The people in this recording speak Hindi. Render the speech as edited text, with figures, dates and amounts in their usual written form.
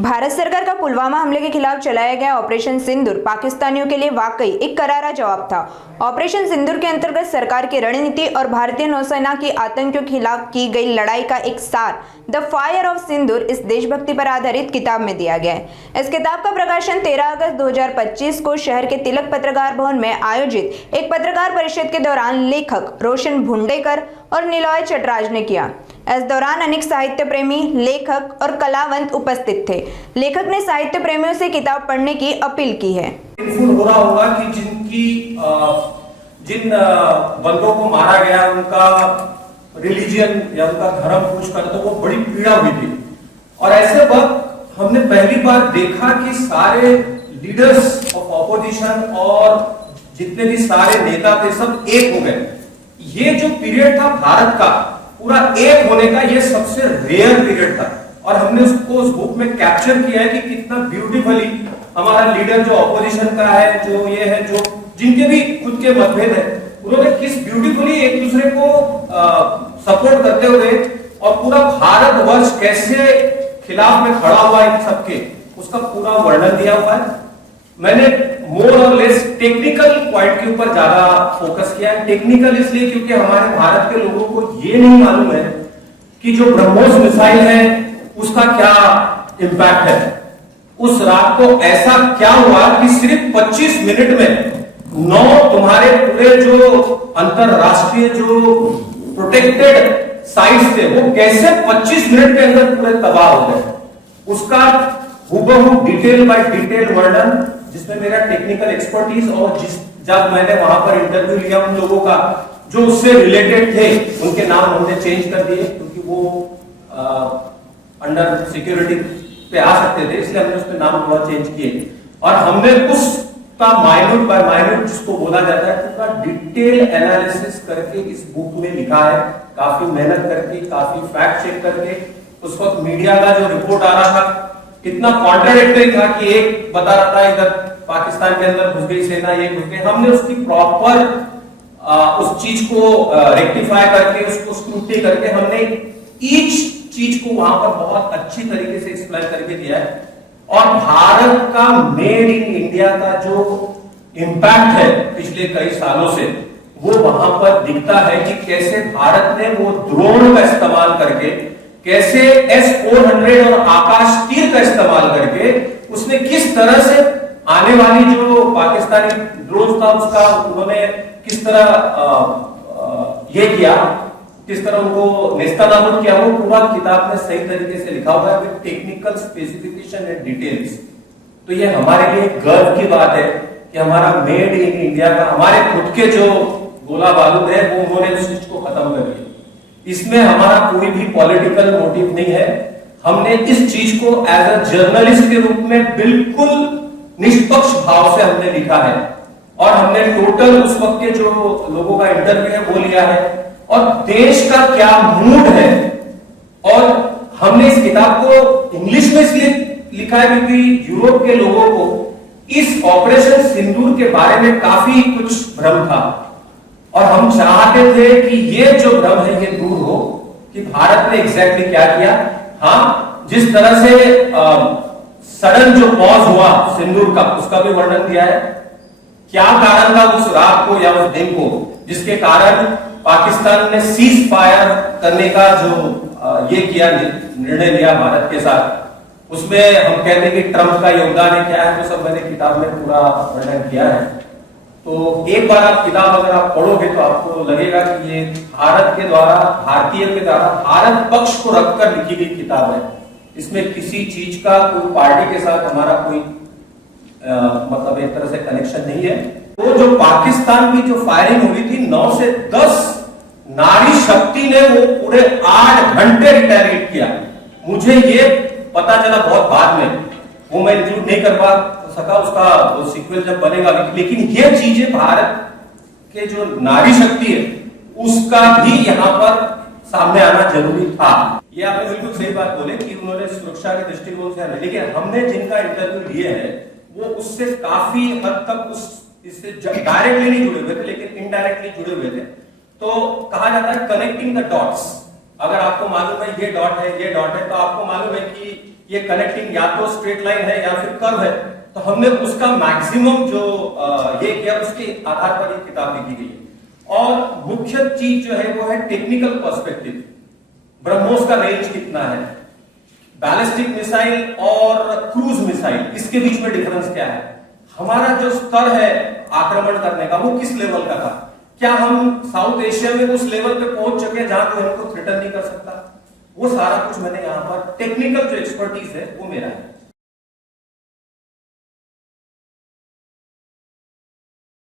भारत सरकार का पुलवामा हमले के खिलाफ चलाया गया ऑपरेशन सिंदूर पाकिस्तानियों के लिए वाकई एक करारा जवाब था। ऑपरेशन सिंदूर के अंतर्गत सरकार की रणनीति और भारतीय नौसेना की आतंकियों के खिलाफ की गई लड़ाई का एक सार द फायर ऑफ सिंदूर इस देशभक्ति पर आधारित किताब में दिया गया है। इस किताब का प्रकाशन 13 अगस्त 2025 को शहर के तिलक पत्रकार भवन में आयोजित एक पत्रकार परिषद के दौरान लेखक रोशन भुंडेकर और निलॉय चटराज ने किया। इस दौरान अनेक साहित्य प्रेमी, लेखक और कलावंत उपस्थित थे। लेखक ने साहित्य प्रेमियों से किताब पढ़ने की अपील की है। हो रहा होगा कि जिन बंदों को मारा गया उनका रिलीजन या उनका धर्म पूछ कर तो वो बड़ी पीड़ा हुई थी, और ऐसे वक्त हमने पहली बार देखा कि सारे लीडर्स ऑफ ऑपोजिशन और जितने भी सारे नेता थे सब एक हो गए। ये जो पीरियड था भारत का पूरा एक होने का, ये सबसे रेयर पीरियड था, और हमने उसको उस बुक में कैप्चर किया है कि कितना ब्यूटीफुली हमारा लीडर जो ऑपोजिशन का है, जो ये है, जो जिनके भी खुद के मतभेद है, उन्होंने किस ब्यूटीफुली एक दूसरे को सपोर्ट करते हुए और पूरा भारतवर्ष कैसे खिलाफ में खड़ा हुआ इन सबके, उसका पूरा वर्णन दिया हुआ है। मैंने मोर और लेस टेक्निकल पॉइंट के ऊपर ज्यादा फोकस किया है। टेक्निकल इसलिए क्योंकि हमारे भारत के लोगों को ये नहीं मालूम है कि जो ब्रह्मोस मिसाइल है उसका क्या इंपैक्ट है। उस रात को ऐसा क्या हुआ कि सिर्फ 25 मिनट में 9 तुम्हारे पूरे जो अंतरराष्ट्रीय जो प्रोटेक्टेड साइट्स थे वो कैसे 25 मिनट के अंदर पूरे तबाह हो गए। उसका हूबहू डिटेल बाय डिटेल वर्णन, जिसमें मेरा टेक्निकल एक्सपर्टीज और जब मैंने वहां पर इंटरव्यू लिया उन लोगों का जो उससे रिलेटेड थे, उनके नाम हमने चेंज कर दिए क्योंकि वो अंडर सिक्योरिटी पे आ सकते थे, इसलिए हमने उसके नाम थोड़ा चेंज किए। और हमने उसका माइन्यूट बाय माइन्यूट जिसको बोला जाता है पूरा डिटेल एनालिसिस करके इस बुक में लिखा है। काफी मेहनत करके, काफी फैक्ट चेक करके। उस वक्त मीडिया का जो रिपोर्ट आ रहा था इतना कॉन्ट्राडिक्टरी था कि एक बता रहा था इधर पाकिस्तान के अंदर घुस गई सेना, ये घुस गई। हमने उसकी प्रॉपर उस चीज को रेक्टिफाई करके, उसको स्क्रूटनी करके हमने ईच चीज को वहां पर बहुत अच्छी तरीके से एक्सप्लेन करके दिया है। और भारत का मेड इन इंडिया का जो इंपैक्ट है पिछले कई सालों से, वो वहां पर दिखता है कि कैसे भारत ने वो ड्रोन का इस्तेमाल करके, कैसे S-400 और आकाश तीर का इस्तेमाल करके उसने किस तरह से आने वाली जो पाकिस्तानी ड्रोन था उसका उन्होंने किस तरह ये किया, किस तरह उनको नेस्तनाबूद किया, वो पूरा किताब में सही तरीके से लिखा हुआ है with technical specification and details. तो ये हमारे लिए गर्व की बात है कि हमारा मेड इन इंडिया का, हमारे खुद के जो गोला बारूद है वो उन्होंने उस चीज को खत्म कर दिया। इसमें हमारा कोई भी पॉलिटिकल मोटिव नहीं है। हमने इस चीज को एज अ जर्नलिस्ट के रूप में बिल्कुल निष्पक्ष भाव से हमने लिखा है, और हमने टोटल उस वक्त के जो लोगों का इंटरव्यू है वो लिया है, और देश का क्या मूड है। और हमने इस किताब को इंग्लिश में इसलिए लिखा है क्योंकि यूरोप के लोगों को इस ऑपरेशन सिंदूर के बारे में काफी कुछ भ्रम था, और हम चाहते थे कि ये जो भ्रम है ये दूर हो कि भारत ने एग्जैक्टली क्या किया। हाँ, जिस तरह से सडन जो पॉज हुआ सिंदूर का, उसका भी वर्णन दिया है। क्या कारण था उस रात को या उस दिन को जिसके कारण पाकिस्तान ने सीज फायर करने का जो ये किया, निर्णय लिया भारत के साथ। उसमें हम कहते हैं कि ट्रंप का योगदान है, क्या है, तो सब मैंने किताब में पूरा वर्णन किया है। तो एक बार आप किताब अगर आप पढ़ोगे तो आपको लगेगा कि ये भारत के द्वारा, भारतीय के द्वारा भारत पक्ष को रखकर लिखी गई किताब है। इसमें किसी चीज का, कोई पार्टी के साथ हमारा कोई मतलब एक तरह से कनेक्शन नहीं है। तो जो पाकिस्तान की जो फायरिंग हुई थी 9 से 10, नारी शक्ति ने वो पूरे 8 घंटे रिटेलिएट किया। मुझे ये पता चला बहुत बाद में, वो मैं इंक्लूड नहीं कर पा सका उसका वो सीक्वल जब बनेगा, लेकिन ये चीजें भारत के जो नारी शक्ति है उसका भी यहाँ पर सामने आना जरूरी था। ये आपने बिल्कुल सही बात बोले कि उन्होंने सुरक्षा के दृष्टिकोण से, लेकिन हमने जिनका इंटरव्यू लिए हैं वो उससे काफी हद तक इससे डायरेक्टली नहीं जुड़े हुए थे, लेकिन इनडायरेक्टली जुड़े हुए थे। तो कहा जाता है कनेक्टिंग द डॉट्स। अगर आपको मालूम है ये डॉट है, ये डॉट है, तो आपको मालूम है कि ये कनेक्टिंग या तो स्ट्रेट लाइन है या फिर कर्व है, तो हमने उसका मैक्सिमम जो ये किया, उसके आधार पर ये किताब लिखी गई है। और मुख्य चीज जो है वो है टेक्निकल पर्सपेक्टिव, ब्रह्मोस का रेंज कितना है, बैलिस्टिक मिसाइल और क्रूज मिसाइल, इसके बीच में डिफरेंस क्या है, हमारा जो स्तर है आक्रमण करने का वो किस लेवल का था, क्या हम साउथ एशिया में उस लेवल पे पहुंच चुके हैं जहां कोई हमको थ्रेटन नहीं कर सकता, वो सारा कुछ मैंने यहां पर टेक्निकल जो एक्सपर्टीज है वो मेरा है।